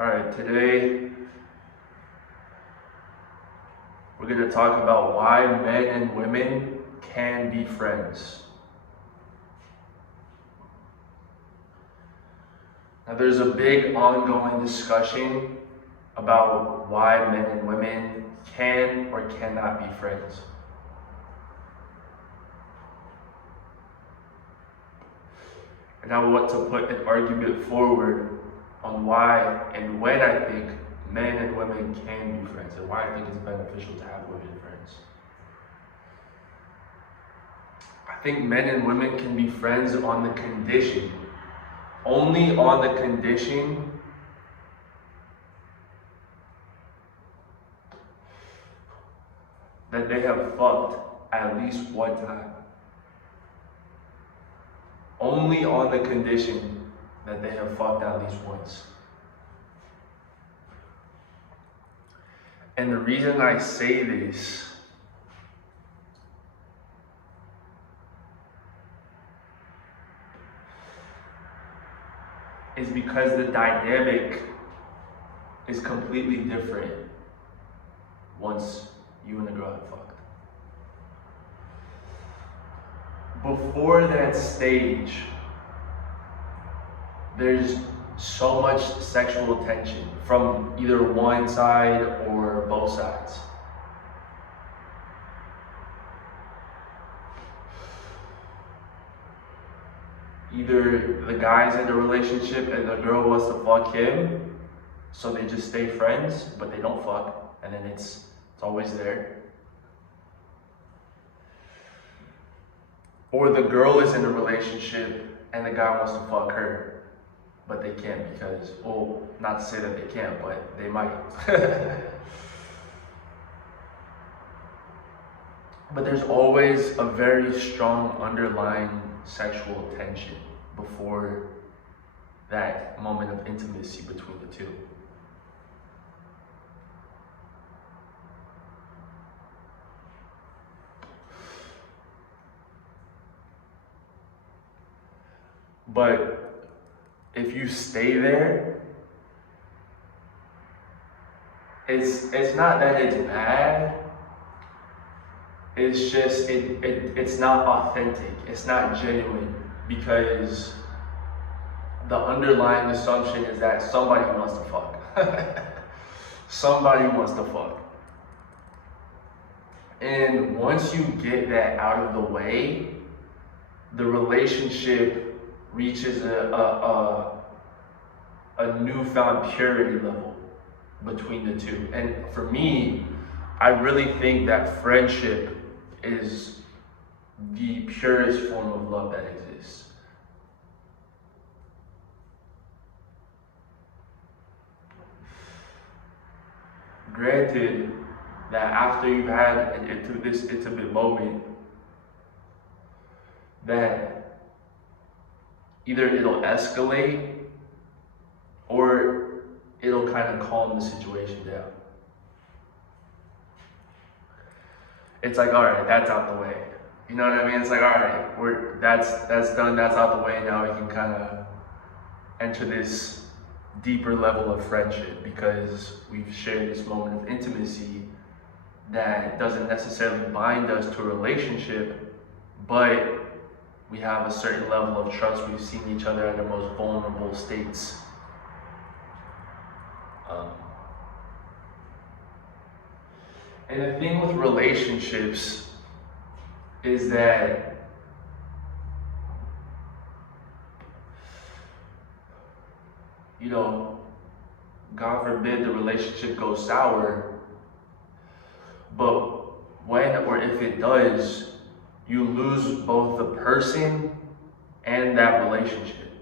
Alright, today we're going to talk about why men and women can be friends. Now, there's a big ongoing discussion about why men and women can or cannot be friends. And I want to put an argument forward on why and when I think men and women can be friends and why I think it's beneficial to have women friends. I think men and women can be friends on the condition, only on the condition that they have fucked at least one time. Only on the condition that they have fucked at least once. And the reason I say this is because the dynamic is completely different once you and the girl have fucked. Before that stage, there's so much sexual tension from either one side or both sides. Either the guy's in a relationship and the girl wants to fuck him, so they just stay friends, but they don't fuck, and then it's always there. Or the girl is in a relationship and the guy wants to fuck her, but they can't because, well, not to say that they can't, but they might. But there's always a very strong underlying sexual tension before that moment of intimacy between the two. But if you stay there, it's not that it's bad. It's just it's not authentic. It's not genuine because the underlying assumption is that somebody wants to fuck. Somebody wants to fuck. And once you get that out of the way, the relationship reaches a newfound purity level between the two. And for me, I really think that friendship is the purest form of love that exists. Granted that after you've had this intimate moment, that either it'll escalate or it'll kind of calm the situation down. It's like, all right, that's out the way. You know what I mean? It's like, all right, that's done, that's out the way. Now we can kind of enter this deeper level of friendship because we've shared this moment of intimacy that doesn't necessarily bind us to a relationship, but we have a certain level of trust. We've seen each other at our most vulnerable states. And the thing with relationships is that God forbid the relationship goes sour, but when or if it does, you lose both the person and that relationship.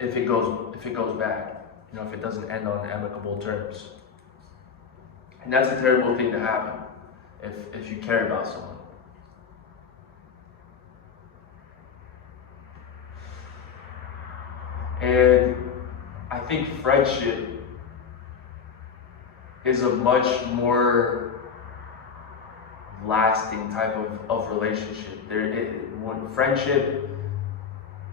If it goes bad, if it doesn't end on amicable terms. And that's a terrible thing to happen if you care about someone. And I think friendship is a much more lasting type of relationship. When friendship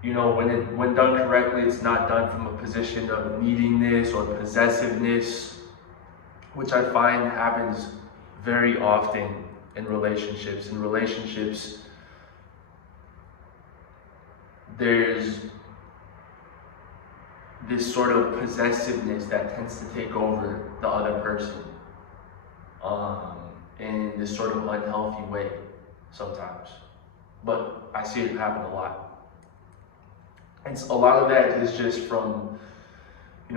when done correctly, it's not done from a position of neediness or possessiveness, which I find happens very often in relationships. In relationships, there's this sort of possessiveness that tends to take over the other person in this sort of unhealthy way sometimes. But I see it happen a lot. A lot of that is just from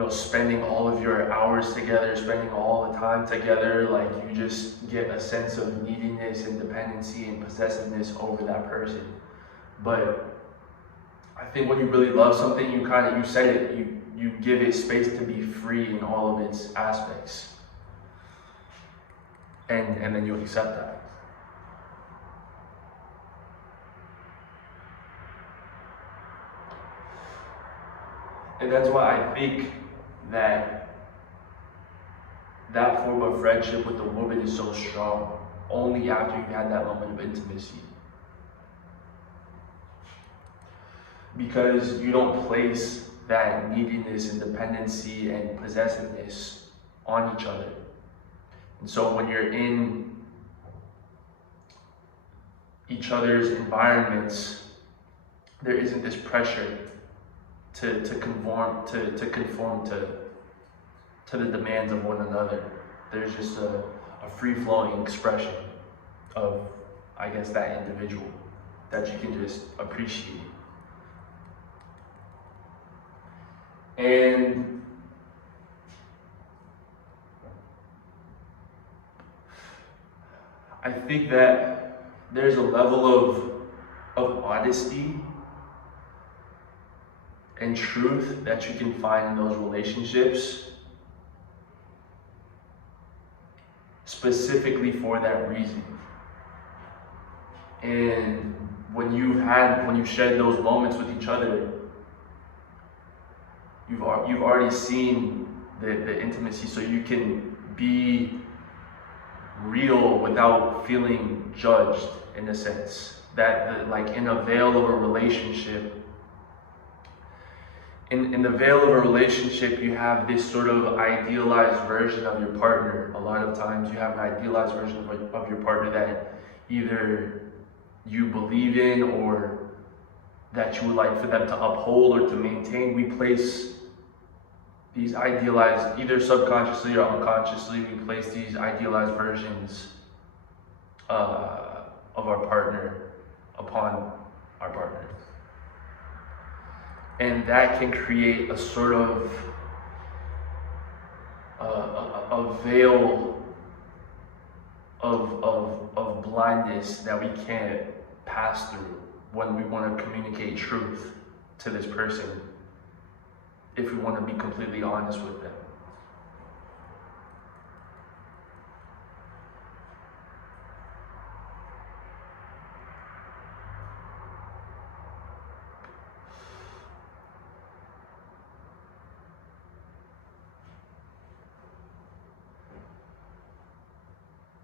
spending all of your hours together, spending all the time together. Like, you just get a sense of neediness and dependency and possessiveness over that person. But I think when you really love something, you said it, you give it space to be free in all of its aspects. And then you accept that. And that's why I think that form of friendship with a woman is so strong, only after you've had that moment of intimacy. Because you don't place that neediness and dependency and possessiveness on each other. And so when you're in each other's environments, there isn't this pressure to conform to the demands of one another. There's just a free-flowing expression of, I guess, that individual that you can just appreciate. And I think that there's a level of honesty and truth that you can find in those relationships, specifically for that reason. And when you shared those moments with each other, you've already seen the intimacy, so you can be real without feeling judged, in a sense. That like in a veil of a relationship, in the veil of a relationship, you have this sort of idealized version of your partner. A lot of times you have an idealized version of your partner that either you believe in or that you would like for them to uphold or to maintain. We place these idealized, either subconsciously or unconsciously, we place these idealized versions of our partner upon our partner. And that can create a sort of a veil of blindness that we can't pass through when we want to communicate truth to this person, if we want to be completely honest with them.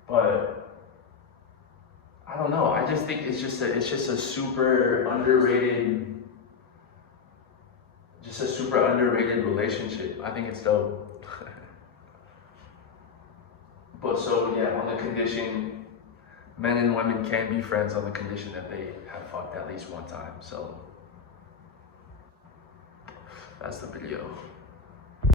But I don't know. I just think it's just a super underrated relationship. I think it's dope. But so yeah, on the condition, men and women can be friends on the condition that they have fucked at least one time. So that's the video.